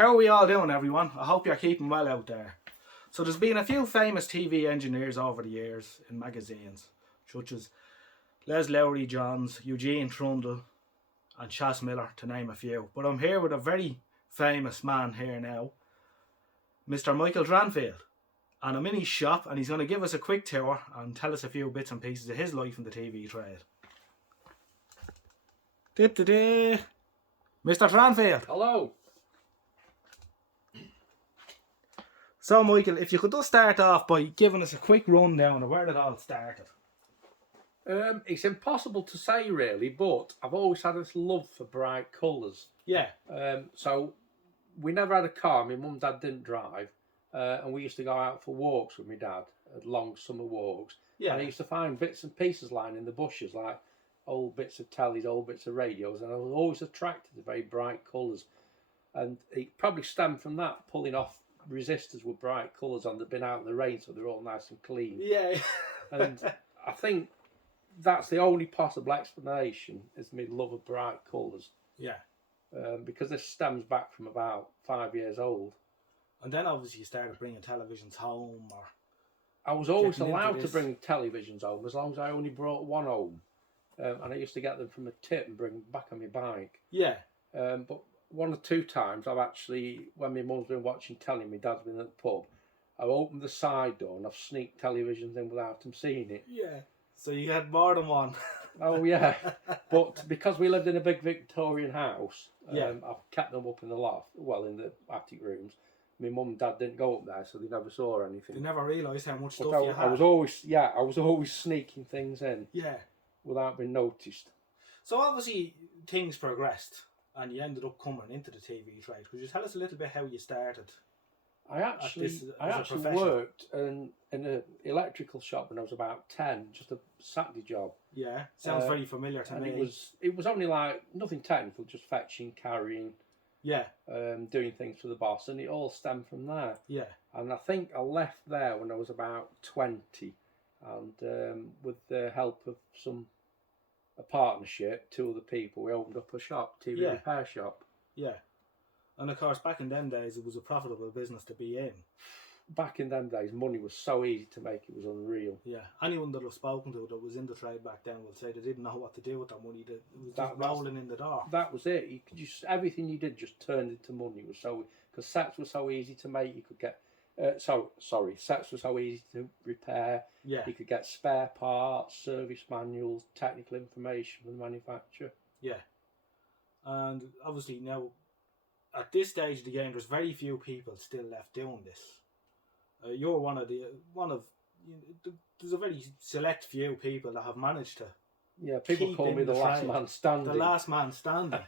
How are we all doing, everyone? I hope you're keeping well out there. So there's been a few famous TV engineers over the years in magazines, such as Les Lowry Johns, Eugene Trundle and Chas Miller, to name a few. But I'm here with a very famous man here now, Mr. Michael Dranfield. And I'm in his shop and he's going to give us a quick tour and tell us a few bits and pieces of his life in the TV trade. Mr. Dranfield. Hello. So Michael, if you could just start off by giving us a quick rundown of where it all started. It's impossible to say really, but I've always had this love for bright colours. Yeah. So we never had a car. My mum and dad didn't drive, and we used to go out for walks with my dad, long summer walks. Yeah. And I used to find bits and pieces lying in the bushes, like old bits of tellies, old bits of radios, and I was always attracted to very bright colours. And it probably stemmed from that, pulling off resistors with bright colours on that been out in the rain, so they're all nice and clean. Yeah. And I think that's the only possible explanation, is my love of bright colours. Yeah. Because this stems back from about 5 years old. And then obviously you started bringing televisions home, or I was always allowed to bring televisions home as long as I only brought one home. And I used to get them from a tip and bring them back on my bike. Yeah. But one or two times I've actually, when my mum's been watching telly, my dad's been at the pub, I've opened the side door and I've sneaked televisions in without him seeing it. Yeah. So you had more than one. Oh yeah. But because we lived in a big Victorian house, yeah, I've kept them up in the loft, well, in the attic rooms. My mum and dad didn't go up there, so they never saw anything. They never realised how much But stuff you had. I was always sneaking things in. Yeah. Without being noticed. So obviously things progressed and you ended up coming into the TV trade. Could you tell us a little bit how you started? I actually worked in an electrical shop when I was about 10, just a Saturday job. Yeah, sounds very familiar to me. It was only like nothing technical, just fetching, carrying, yeah, doing things for the boss, and it all stemmed from there. Yeah, and I think I left there when I was about 20, and with the help of a partnership, two other people, we opened up a shop, TV repair shop. Yeah. And of course, back in them days, it was a profitable business to be in. Back in them days, money was so easy to make, it was unreal. Yeah. Anyone that I've spoken to that was in the trade back then will say they didn't know what to do with their money. It was just rolling in the door. That was it. You could just, everything you did just turned into money. It was so, because sets were so easy to make, you could get, sets were so easy to repair. Yeah. You could get spare parts, service manuals, technical information from the manufacturer. Yeah. And obviously now, at this stage of the game, there's very few people still left doing this. You're there's a very select few people that have managed to. Yeah, people call me the last man standing. The last man standing.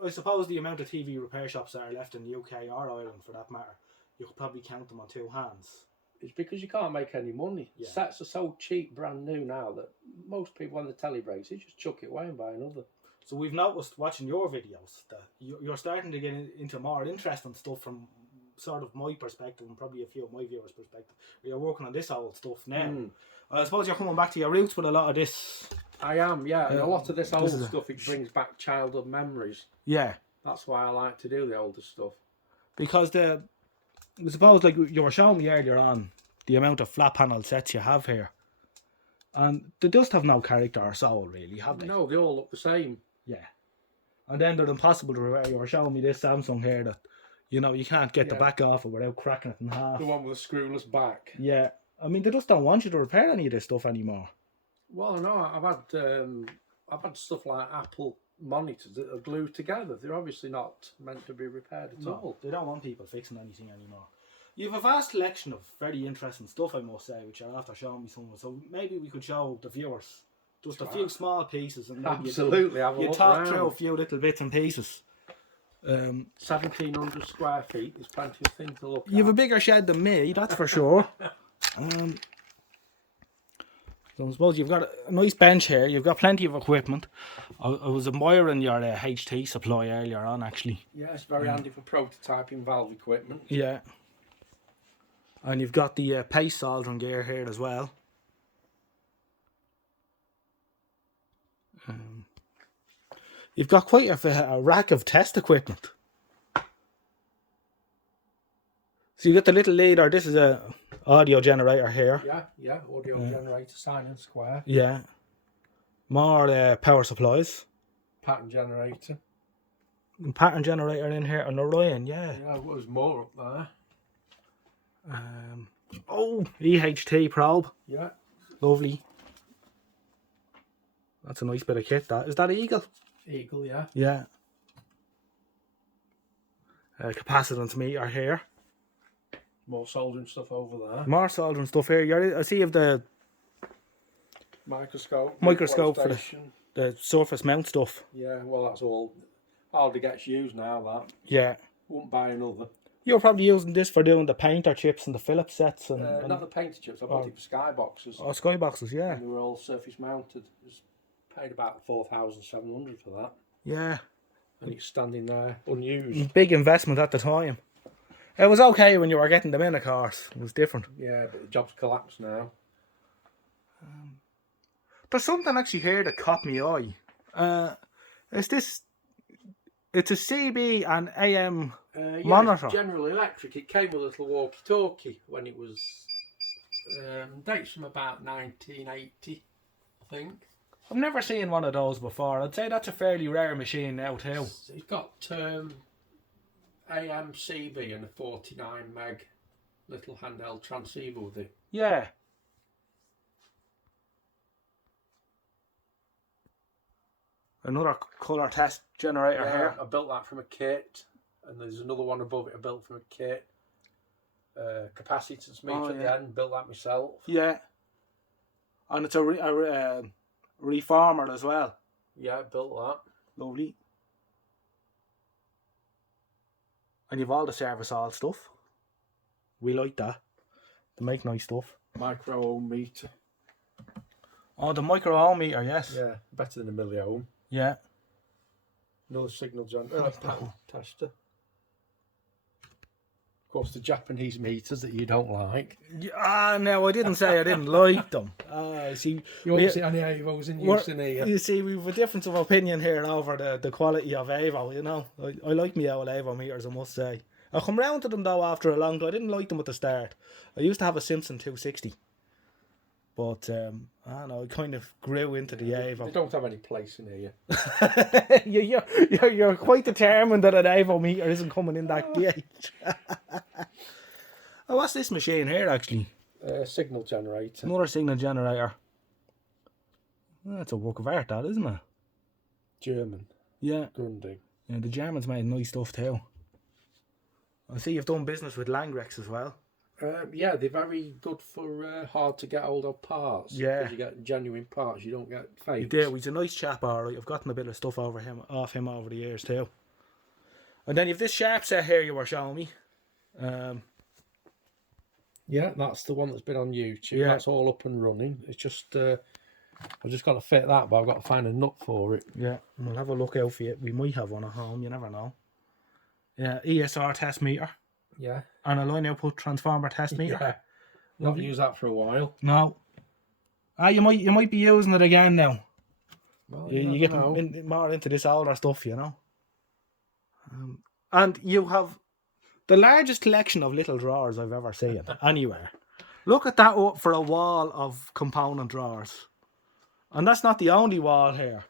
I suppose the amount of TV repair shops that are left in the UK or Ireland, for that matter, you could probably count them on two hands. It's because you can't make any money. Yeah. Sets are so cheap, brand new now, that most people, when the telly breaks, they just chuck it away and buy another. So we've noticed watching your videos that you're starting to get into more interesting stuff from sort of my perspective and probably a few of my viewers' perspective. You're working on this old stuff now. I suppose you're coming back to your roots with a lot of this. I am, yeah. And a lot of this old stuff, it brings back childhood memories. Yeah. That's why I like to do the older stuff. Because I suppose, like you were showing me earlier on, the amount of flat panel sets you have here. And they just have no character or soul, really, have they? No, they all look the same. Yeah. And then they're impossible to repair. You were showing me this Samsung here that, you know, you can't get the back off it without cracking it in half. The one with the screwless back. Yeah. I mean, they just don't want you to repair any of this stuff anymore. Well, no, I've had stuff like Apple monitors that are glued together. They're obviously not meant to be repaired at all. They don't want people fixing anything anymore. You have a vast selection of very interesting stuff, I must say, which you're after showing me somewhere. So maybe we could show the viewers just a few small pieces, and absolutely you talk through a few little bits and pieces. 1,700 square feet. There's plenty of things to look at. You have a bigger shed than me, that's for sure. So I suppose you've got a nice bench here. You've got plenty of equipment. I was admiring your HT supply earlier on, actually. Yeah, it's very handy for prototyping valve equipment. Yeah. And you've got the paste soldering gear here as well. You've got quite a rack of test equipment. So you got the little leader. This is a audio generator here. Yeah, audio generator, sign and square. Yeah. More power supplies. Pattern generator. And pattern generator in here on the Ryan, yeah. Yeah, there's more up there. Oh, EHT probe. Yeah. Lovely. That's a nice bit of kit, that. Is that Eagle? Eagle, yeah. Yeah. Capacitance meter here. More soldering stuff over there. More soldering stuff here. I see if the Microscope for the surface mount stuff. Yeah, well, that's all hardly gets used now, that. Yeah. Wouldn't buy another. You're probably using this for doing the painter chips and the Phillips sets. And not the painter chips, I bought it for skyboxes. Oh, skyboxes, yeah. And they were all surface mounted. Paid about 4,700 for that. Yeah. And it's standing there unused. Big investment at the time. It was okay when you were getting them in, of course. It was different. Yeah, but the job's collapsed now. There's something actually here that caught my eye. It's a CB and AM monitor. General Electric. It came with a little walkie-talkie when it was dates from about 1980, I think. I've never seen one of those before. I'd say that's a fairly rare machine now too. It's got AM CB and a 49 meg little handheld transceiver with it. Yeah. Another colour test generator here. I built that from a kit, and there's another one above it I built from a kit. Capacitance meter at the end, built that myself. Yeah. And it's a reformer as well. Yeah, I built that. Lovely. And you've all the service all stuff. We like that. They make nice stuff. Micro ohm meter. Oh, the micro ohm meter, yes. Yeah, better than a milli ohm. Yeah. Another signal pattern tester. Of course, the Japanese meters that you don't like. No, I didn't say I didn't like them. See, you won't see any Avos in use in here. You see, we've a difference of opinion here over the quality of Avo, you know. I like my old Avo meters, I must say. I come round to them though after a long time. I didn't like them at the start. I used to have a Simpson 260. But, I don't know, I kind of grew into the Avo. They don't have any place in here. you're quite determined that an Avo meter isn't coming in that gauge. Oh, what's this machine here, actually? Signal generator. Another signal generator. That's a work of art, that, isn't it? German. Yeah. Grundig. Yeah, the Germans made nice stuff too. I see you've done business with Langrex as well. Yeah, they're very good for hard to get hold of parts. Yeah. Because you get genuine parts, you don't get fakes. You do. He's a nice chap, alright. I've gotten a bit of stuff off him over the years too. And then you've this sharp set here you were showing me. Yeah, that's the one that's been on YouTube. Yeah. That's all up and running. It's just I've just got to fit that, but I've got to find a nut for it. Yeah, we'll have a look out for it. We might have one at home, you never know. Yeah, ESR test meter. Yeah. And a line output transformer test meter. Yeah. Not used that for a while. No. You might be using it again now. Well, you get more into this older stuff, you know. And you have the largest collection of little drawers I've ever seen anywhere. Look at that up for a wall of component drawers. And that's not the only wall here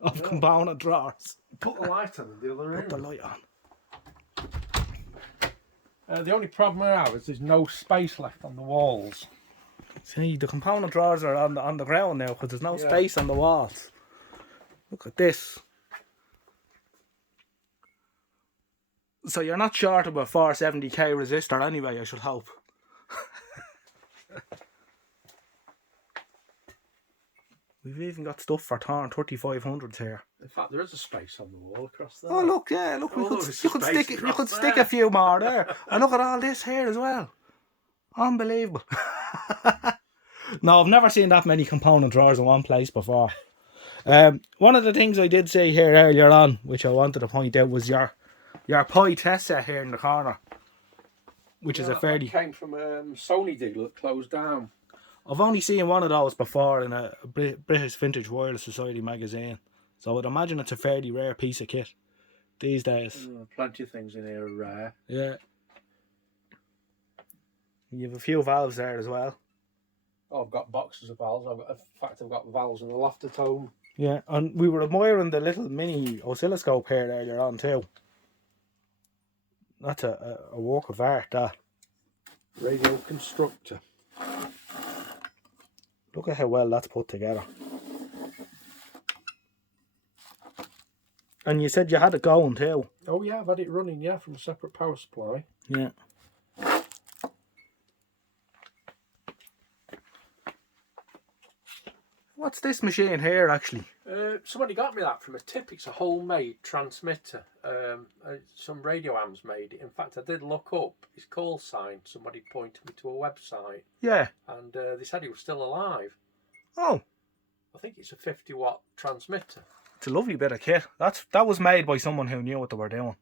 of component drawers. Put the light on in the other room. Put the light on. The only problem I have is there's no space left on the walls. See, the component drawers are on the ground now because there's no space on the walls. Look at this. So you're not short of a 470k resistor anyway, I should hope. We've even got stuff for 3500s here. In fact, there is a space on the wall across there. Oh look, yeah, look, you could stick a few more there. And look at all this here as well. Unbelievable. No, I've never seen that many component drawers in one place before. One of the things I did see here earlier on, which I wanted to point out, was your Pi test set here in the corner, which is a fairly... That came from a Sony dealer that closed down. I've only seen one of those before in a British Vintage Wireless Society magazine, so I'd imagine it's a fairly rare piece of kit these days. Plenty of things in here are rare. Yeah. You have a few valves there as well. Oh, I've got boxes of valves. In fact, I've got valves in the loft at home. Yeah, and we were admiring the little mini oscilloscope here earlier on too. That's a work of art, that. Radio constructor. Look at how well that's put together. And you said you had it going too. Oh yeah, I've had it running, yeah, from a separate power supply. Yeah. What's this machine here actually? Somebody got me that from a tip. It's a homemade transmitter. Some radio amps made it. In fact, I did look up his call sign. Somebody pointed me to a website. Yeah. And they said he was still alive. Oh. I think it's a 50-watt transmitter. It's a lovely bit of kit. That was made by someone who knew what they were doing.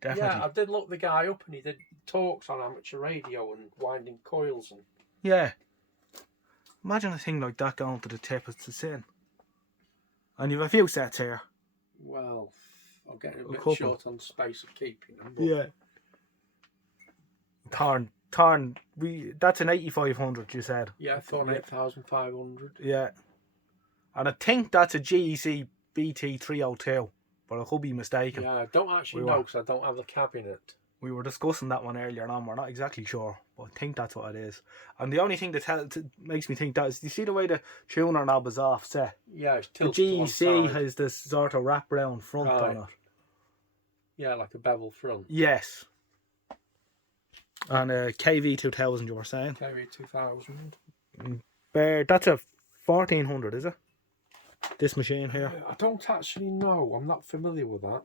Definitely. Yeah, I did look the guy up, and he did talks on amateur radio and winding coils and. Yeah. Imagine a thing like that going to the tip. It's a sin. And you've a few sets here. Well, I'm getting a bit couple. short on space of keeping them. But Yeah. Tarn. That's an 8500, you said. yeah, I thought 8,500. Yeah. And I think that's a GEC BT302, but I could be mistaken. Yeah, I don't actually know because I don't have the cabinet. We were discussing that one earlier on. We're not exactly sure, but I think that's what it is. And the only thing that makes me think that is, you see the way the tuner knob is offset? Yeah, it's The tilted to one GEC side. has this sort of wraparound front Right. on it. Yeah, like a bevel front. Yes. And KV2000, you were saying? KV 2000. That's a 1400, is it? This machine here. I don't actually know. I'm not familiar with that.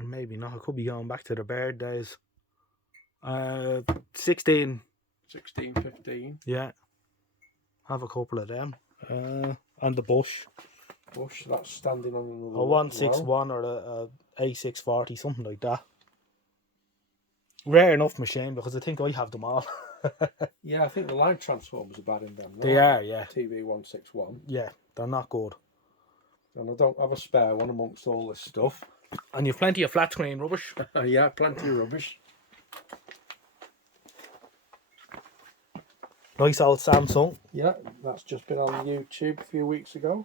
Maybe not. I could be going back to the Baird days. 16. 16, 15. Yeah. Have a couple of them. And the Bush. Bush, that's standing on another A 161 or a A640, something like that. Rare enough machine because I think I have them all. Yeah, I think the line transformers are bad in them. They are, yeah. TV 161. Yeah, they're not good. And I don't have a spare one amongst all this stuff. And you've plenty of flat screen rubbish. Yeah, plenty of rubbish. Nice old Samsung. Yeah, that's just been on YouTube a few weeks ago.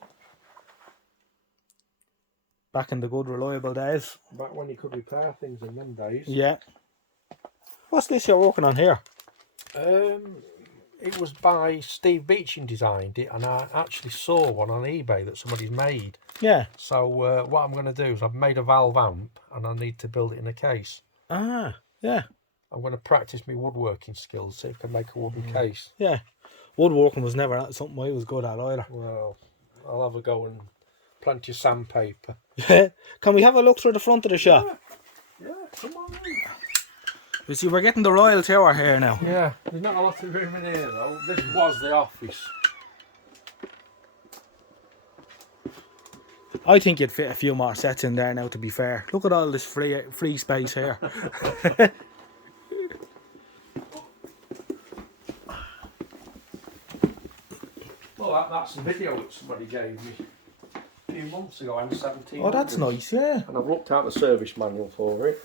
Back in the good reliable days. Back when you could repair things in them days. Yeah. What's this you're working on here? It was by Steve Beeching designed it, and I actually saw one on eBay that somebody's made. Yeah. So what I'm going to do is I've made a valve amp, and I need to build it in a case. Ah, yeah. I'm going to practice my woodworking skills, see if I can make a wooden case. Yeah. Woodworking was never something I was good at either. Well, I'll have a go and plenty of sandpaper. Yeah. Can we have a look through the front of the shop? Yeah, come on. You see, we're getting the Royal Tower here now. Yeah, there's not a lot of room in here though. This was the office. I think you'd fit a few more sets in there now, to be fair. Look at all this free space here. Well, that's the video that somebody gave me a few months ago, M17. Oh, that's nice, yeah. And I've looked out the service manual for it.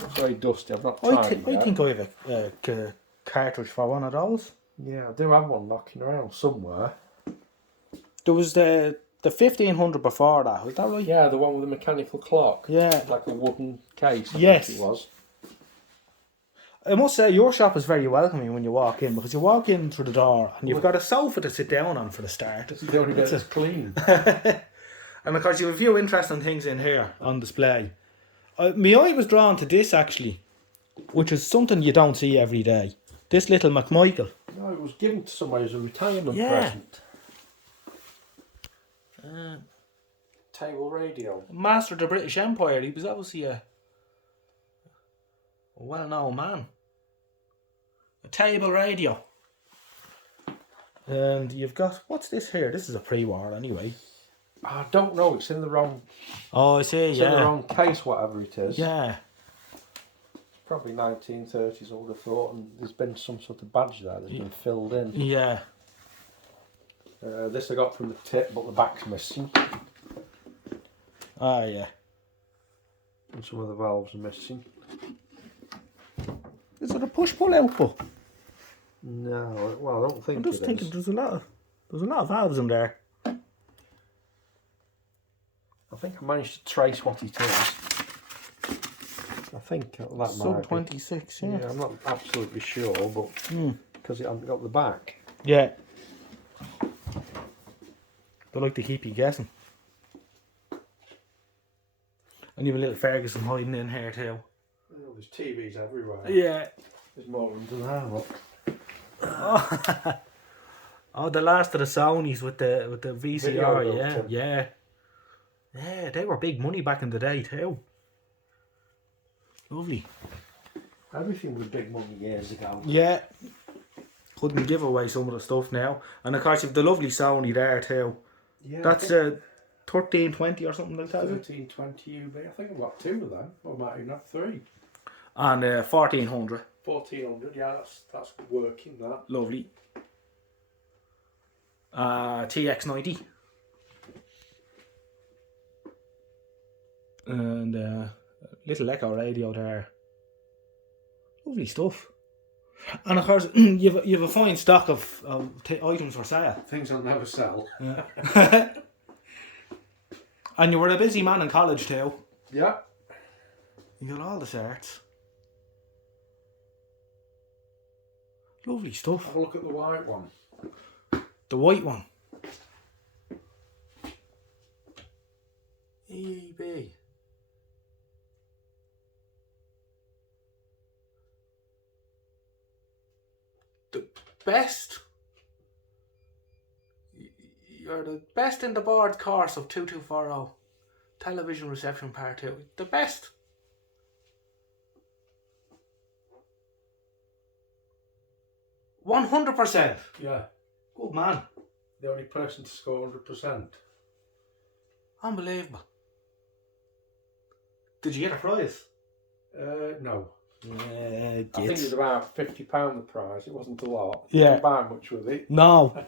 It's very dusty, I've not tried it I yet. think I have a cartridge for one of those. Yeah, I do have one knocking around somewhere. There was the 1500 before that, was that right? Yeah, the one with the mechanical clock. Yeah. Like a wooden case, I Yes. think it was. I must say, your shop is very welcoming when you walk in, because you walk in through the door and you've got a sofa to sit down on for the start. It's the only bit that's clean. And of course, you have a few interesting things in here on display. My eye was drawn to this actually, which is something you don't see every day. This little Micheal. No, it was given to somebody as a retirement Yeah. present. Table radio. Master of the British Empire. He was obviously a well-known man. A table radio. And you've got, what's this here? This is a pre-war anyway. I don't know, it's in the wrong, Oh, I see, it's in the wrong case, whatever it is. Yeah. It's probably 1930s, I would have thought, and there's been some sort of badge there that's been filled in. Yeah. This I got from the tip, but the back's missing. Ah, yeah. And some of the valves are missing. Is it a push-pull output? No, well, I don't think I'm just thinking there's a lot of valves in there. I think I managed to trace what it is. I think that might Sub be. 26, yeah. Yeah, I'm not absolutely sure, but because it hasn't got the back. Yeah. They like to keep you guessing. And you have a little Ferguson hiding in here too. Oh, there's TVs everywhere. Yeah. There's more under there, look. Oh, the last of the Sonys with the VCR, Video yeah, built in. yeah. Yeah, they were big money back in the day too. Lovely. Everything was big money years ago. Yeah. Couldn't give away some of the stuff now. And of course you've the lovely Sony there too. Yeah, That's 1320 or something like that. 1320 UB. I think I've got 2 of them. Or might even have 3. And 1400. 1400. Yeah, that's working. That. Lovely. TX90. And little Echo radio there. Lovely stuff. And of course, you've a fine stock of items for sale. Things I'll never sell. Yeah. And you were a busy man in college too. Yeah. You got all the certs. Lovely stuff. Have a look at the white one. The white one. EEB. The best. You're the best in the board course of 2240. Television reception part 2. The best. %100%. Yeah. Good man. The only person to score 100%. Unbelievable. Did you get a prize? No. Yeah, I think it was about £50 the prize. It wasn't a lot. Yeah. Didn't buy much with it. No.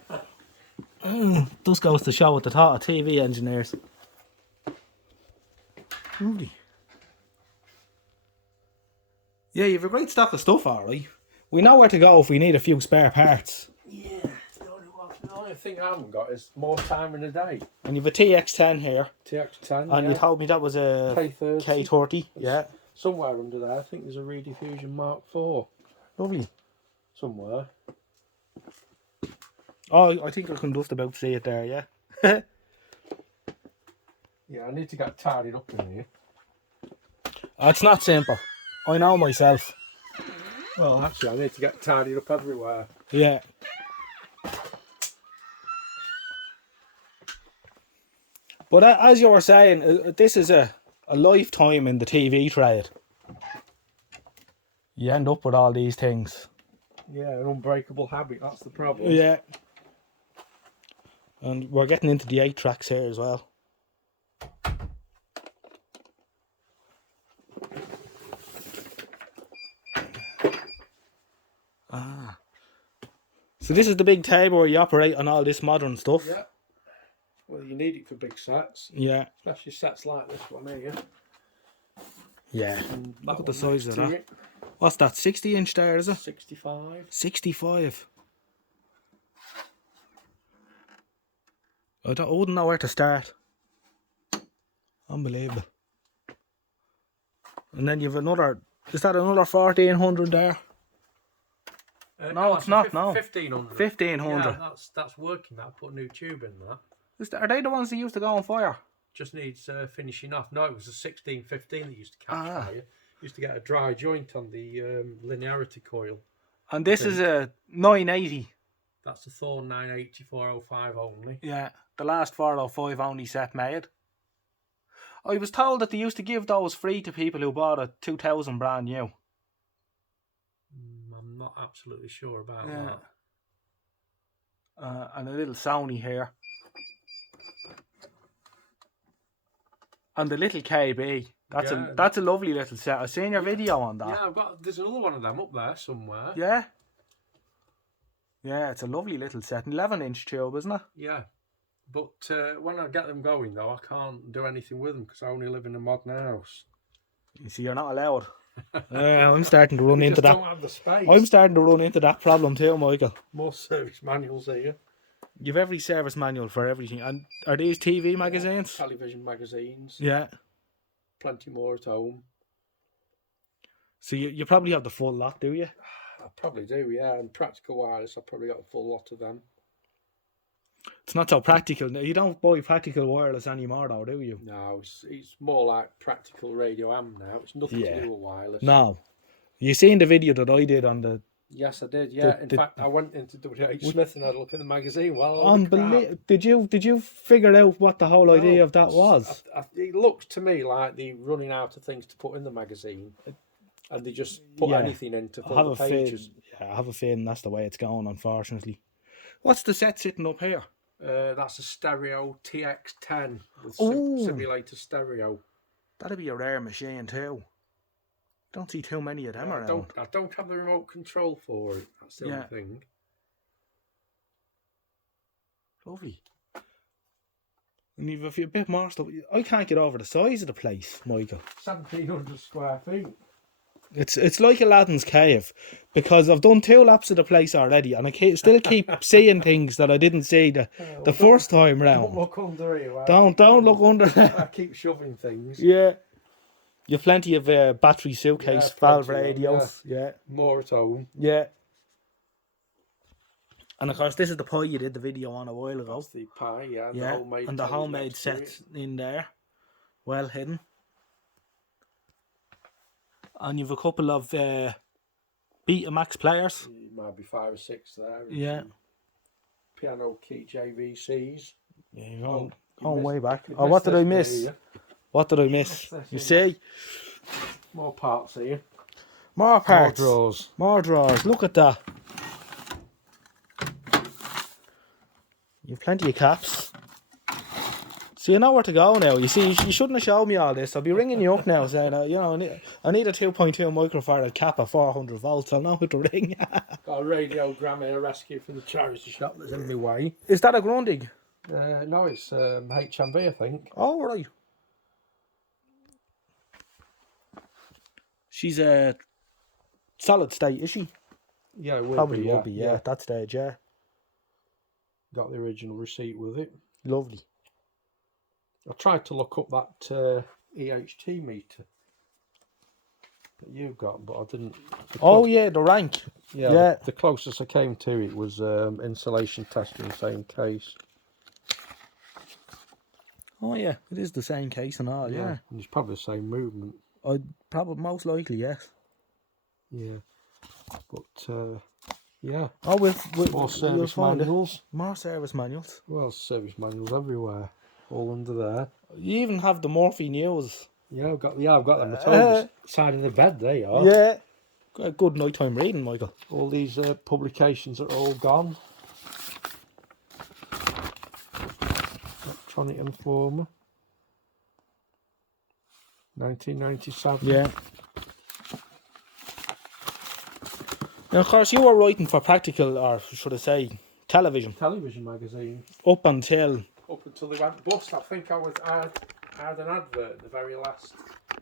This goes to show at the thought of TV engineers. Lovely. Yeah, you've a great stock of stuff, alright. We know where to go if we need a few spare parts. Yeah. The only thing I haven't got is more time in a day. And you've a TX10 here. TX10. And you told me that was a K30. K30. Yeah. Somewhere under there, I think there's a Rediffusion Mark IV. Lovely. Somewhere. Oh, I think I can just about see it there, yeah. Yeah, I need to get tidied up in here. It's not simple. I know myself. Well, actually, I need to get tidied up everywhere. Yeah. But as you were saying, this is a lifetime in the TV trade. You end up with all these things. Yeah, an unbreakable habit, that's the problem. Yeah. And we're getting into the 8 tracks here as well. Ah. So this is the big table where you operate on all this modern stuff. Yeah. Well, you need it for big sets. Yeah. Especially sets like this one here. Yeah. And Look at that the one size next of to that. it, What's that, 60-inch there, is it? 65. 65. I wouldn't know where to start. Unbelievable. And then you've another, is that another 1400 there? No, it's not, no. 1500. 1500. Yeah, that's working. That put a new tube in that. Are they the ones that used to go on fire? Just needs finishing off. No, it was a 1615 that used to catch Ah. fire. Used to get a dry joint on the linearity coil. And this is a 980. That's a Thorn 980 405 only. Yeah, the last 405 only set made. I was told that they used to give those free to people who bought a 2000 brand new. I'm not absolutely sure about Yeah. that. And a little Sony here. And the little KB. That's a lovely little set. I've seen your video on that. Yeah, there's another one of them up there somewhere. Yeah. Yeah, it's a lovely little set. An 11-inch tube, isn't it? Yeah. But when I get them going, though, I can't do anything with them because I only live in a modern house. You see, you're not allowed. I'm starting to run We into just that. don't have the space. I'm starting to run into that problem too, Michael. More service manuals here. You've every service manual for everything. And are these TV magazines? Television magazines. Yeah. Plenty more at home. So you probably have the full lot, do you? I probably do, yeah. And practical wireless, I've probably got a full lot of them. It's not so practical. You don't buy practical wireless anymore, though, do you? No, it's more like practical radio am now. It's nothing to do with wireless. No. You seen the video that I did on the... Yes, I did. Yeah, in fact, I went into WH Smith and had a look at the magazine. Well, Unbelievable! Did you figure out what the whole idea of that was? It looks to me like they're running out of things to put in the magazine, and they just put anything in to fill the pages. I have a feeling that's the way it's going. Unfortunately, what's the set sitting up here? That's a stereo TX10 with simulator stereo. That'd be a rare machine too. Don't see too many of them around. I don't have the remote control for it. That's the only thing. Lovely. And you've a bit more stuff. I can't get over the size of the place, Michael. 1,700 square feet. It's like Aladdin's cave, because I've done 2 laps of the place already, and I still keep seeing things that I didn't see the first time round. Don't look under here. Don't look under there. I keep shoving things. Yeah. You've plenty of battery suitcase, valve radios. Yeah. More at home. Yeah. And of course, this is the pie you did the video on a while ago. That's the pie, yeah. And the homemade set in there. Well hidden. And you've a couple of Betamax players. It might be 5 or 6 there. Yeah. Piano key JVCs. Yeah, you're going way back. Oh, what did I miss? What did I miss? You see? More parts here. More parts. More drawers. More drawers. Look at that. You've plenty of caps. So you know where to go now. You see, you shouldn't have showed me all this. I'll be ringing you up now saying, I need a 2.2 microfarad cap at 400 volts. I'll know who to ring. Got a radiogram here, rescue from the charity shop that's in my way. Is that a Grundig? No, it's HMV, I think. Oh, right. She's a solid state, is she? Yeah, it will Probably be, will be, yeah. At that stage, yeah. Got the original receipt with it. Lovely. I tried to look up that EHT meter that you've got, but I didn't. Yeah, the rank. Yeah. The closest I came to it was insulation test in the same case. Oh yeah, it is the same case and all. Yeah. And it's probably the same movement. Probably most likely, yes. Yeah. But yeah. Oh, with more service manuals. More service manuals. Well, service manuals everywhere. All under there. You even have the Morphy News. Yeah, I've got them at home. Side of the bed, they are. Yeah. Good nighttime reading, Michael. All these publications are all gone. Electronic Informer. 1997. Yeah. Now, of course, you were writing for practical, or should I say, television. Television magazine. Up until they went bust. I think I had an advert in the very last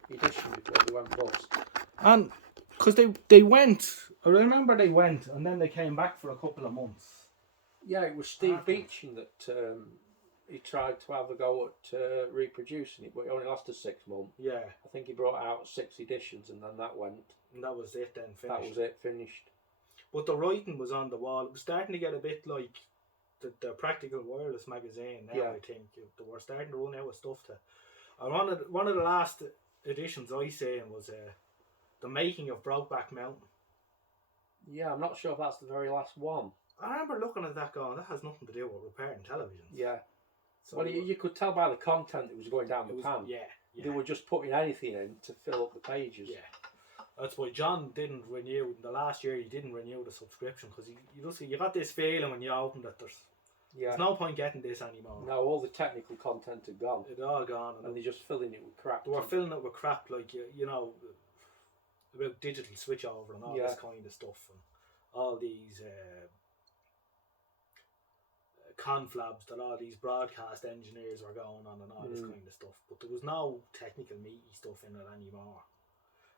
edition before they went bust. And because they went, I remember they went, and then they came back for a couple of months. Yeah, it was Steve Beeching that he tried to have a go at reproducing it, but it only lasted 6 months. Yeah. I think he brought out 6 editions, and then that went. And that was it then, finished. That was it, finished. But the writing was on the wall. It was starting to get a bit like the Practical Wireless magazine now, I think. They were starting to run out of stuff to... And one of the last editions I seen was The Making of Brokeback Mountain. Yeah, I'm not sure if that's the very last one. I remember looking at that going, that has nothing to do with repairing televisions. Yeah. So well, you could tell by the content that was going down the pan. Yeah. They were just putting anything in to fill up the pages. Yeah. That's why John didn't renew, the last year he didn't renew the subscription, because you got this feeling when you opened it, there's no point getting this anymore. No, all the technical content had gone. It's all gone. And they're just filling it with crap. They were filling it with crap, like, about digital switchover and all this kind of stuff, and all these conflabs that all these broadcast engineers were going on and all this kind of stuff. But there was no technical meaty stuff in it anymore.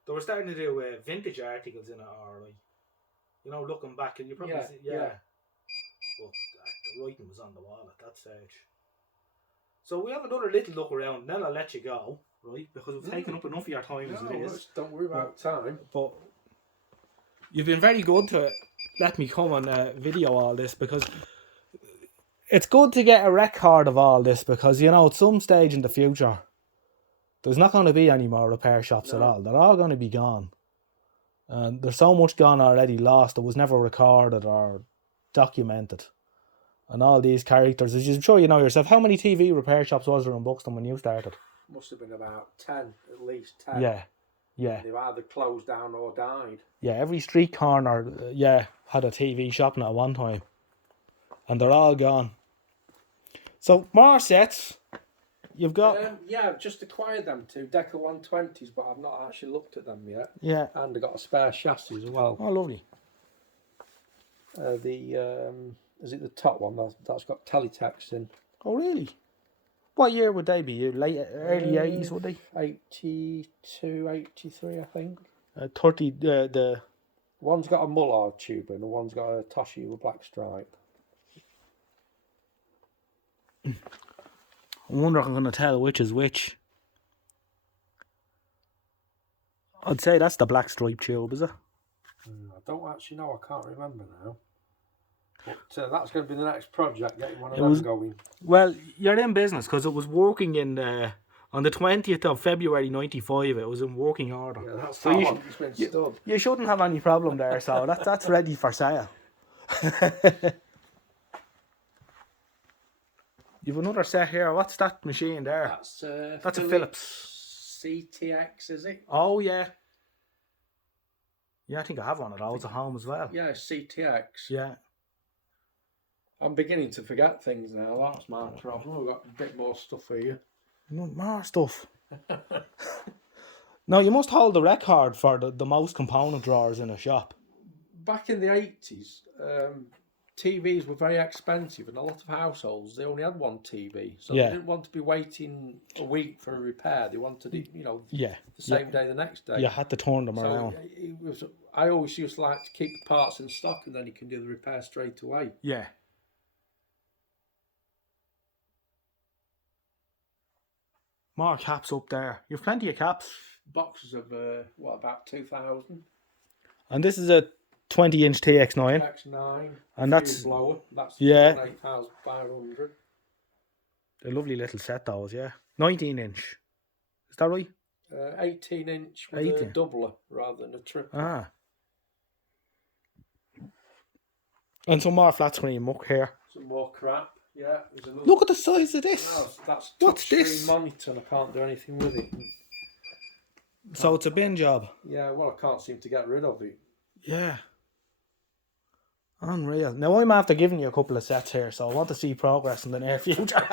They were starting to do vintage articles in it, or like, you know, looking back, and you probably Yeah, see, yeah. But the writing was on the wall at that stage. So we have another little look around, and then I'll let you go, right? Because we've taken up enough of your time as it is. Don't worry about time. But you've been very good to let me come on video all this, because it's good to get a record of all this, because, you know, at some stage in the future, there's not going to be any more repair shops at all. They're all going to be gone. And there's so much gone already lost that was never recorded or documented. And all these characters, as I'm sure you know yourself, how many TV repair shops was there in Buxton when you started? Must have been about 10, at least 10. Yeah, yeah. They've either closed down or died. Yeah, every street corner, had a TV shop in it at one time. And they're all gone. So, more sets. You've got... I've just acquired them two Deca 120s, but I've not actually looked at them yet. Yeah. And I got a spare chassis as well. Oh, lovely. Is it the top one? That's got teletext in. Oh, really? What year would they be? Early 80s, would they? 82, 83, I think. 30, the... One's got a Mullard tube and the one's got a Toshiba black stripe. I wonder if I'm going to tell which is which. I'd say that's the black stripe tube, is it? I don't actually know. I can't remember now. But that's going to be the next project, getting one of them going. Well, you're in business, because it was working in on the 20th of February 95. It was in working order. Yeah, that's so how long it's been stood. You shouldn't have any problem there, so that's ready for sale. You've another set here. What's that machine there? That's a Philips CTX, is it? Oh, yeah. Yeah, I think I have one of those at home as well. Yeah, CTX. Yeah. I'm beginning to forget things now. That's my problem. I've got a bit more stuff for you. More stuff. No, you must hold the record for the most component drawers in a shop. Back in the 80s, TVs were very expensive, and a lot of households, they only had one TV. So they didn't want to be waiting a week for a repair. They wanted it, the same day, the next day. You had to turn them around. I always used to like to keep the parts in stock, and then you can do the repair straight away. Yeah. More caps up there. You've plenty of caps. Boxes of, about 2,000? And this is a 20-inch TX9. TX9. And that's... blower. That's 8,500. A lovely little set, those, yeah. 19-inch. Is that right? 18-inch with a doubler rather than a triple. Ah. And some more flat screen muck here. Some more crap. Yeah. Look at the size of this. No, that's what's this? Monitor, and I can't do anything with it. So it's a bin job. Yeah, well, I can't seem to get rid of it. Yeah. Unreal. Now, I'm after giving you a couple of sets here, so I want to see progress in the near future.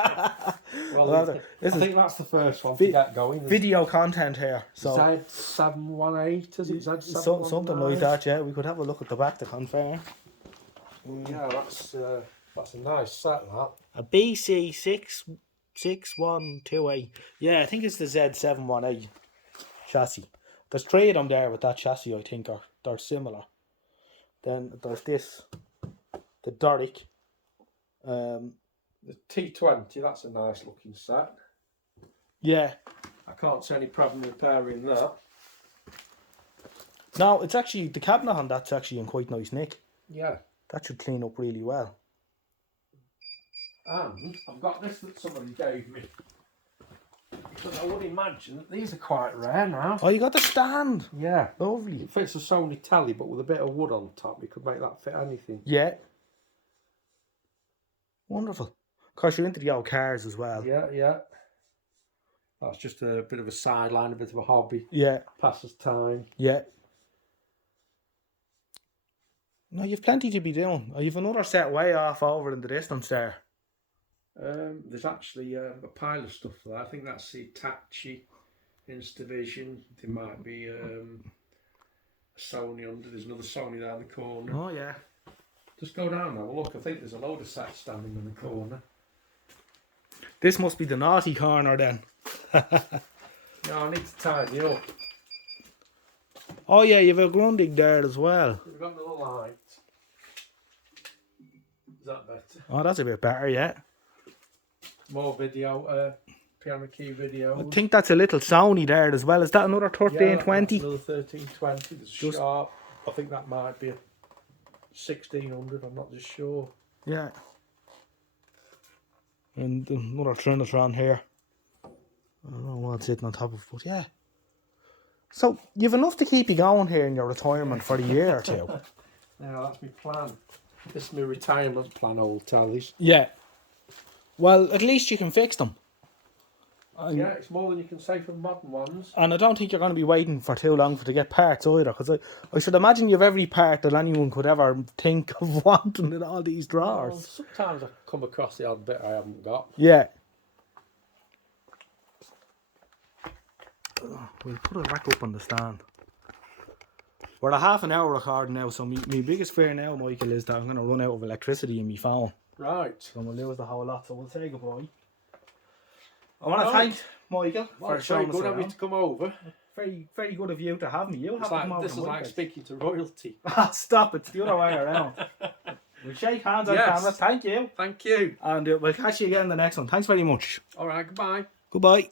Well, I think that's the first one to get going. Video content here. So Z718, is it? Z719? Something like that, yeah. We could have a look at the back to confirm. Yeah, that's a nice set, that. A BC6128. Yeah, I think it's the Z718 chassis. There's three of them there with that chassis, I think, or they're similar. Then there's this, the Doric. The T20, that's a nice looking set. Yeah. I can't see any problem repairing that. No, it's actually, the cabinet on that's actually in quite nice nick. Yeah. That should clean up really well. And I've got this that somebody gave me. Because I would imagine that these are quite rare now. Oh, you got the stand. Yeah. Lovely. It fits a Sony telly, but with a bit of wood on top. You could make that fit anything. Yeah. Wonderful. Of course, you're into the old cars as well. Yeah, yeah. That's just a bit of a sideline, a bit of a hobby. Yeah. Passes time. Yeah. No, you've plenty to be doing. You've another set way off over in the distance there. There's actually a pile of stuff there. I think that's the Hitachi Instavision. There might be a Sony under. There's another Sony there in the corner. Oh, yeah. Just go down now. Look, I think there's a load of sets standing in the corner. This must be the naughty corner then. No, I need to tidy up. Oh yeah, you've a Grundig there as well. We've got another light. Is that better? Oh, that's a bit better, yeah. More video, piano key video. I think that's a little Sony there as well. Is that another 1320? Another 1320. There's Just- sharp. I think that might be a 1600. I'm not just sure. Yeah. And another Trinitron here. I don't know what's sitting on top of, but yeah. So you've enough to keep you going here in your retirement for a year or two. Now that's my plan. This is my retirement plan, old tallies. Yeah. Well, at least you can fix them. Yeah, it's more than you can say for modern ones. And I don't think you're going to be waiting for too long to get parts either, because I should imagine you've every part that anyone could ever think of wanting in all these drawers. Well, sometimes I come across the odd bit I haven't got. Yeah. We'll put it back up on the stand. We're a half an hour recording now, so my biggest fear now, Michael, is that I'm going to run out of electricity in my phone. Right. So we'll lose the whole lot, so we'll say goodbye. I want to thank Michael for It's very showing us good of you around. to come over. Very, very good of you to have me. You have It's to come like, over this to is my like place. speaking to royalty. Stop, it's the other way around. We'll shake hands on Yes. camera. Thank you. Thank you. And we'll catch you again in the next one. Thanks very much. All right, goodbye. Goodbye.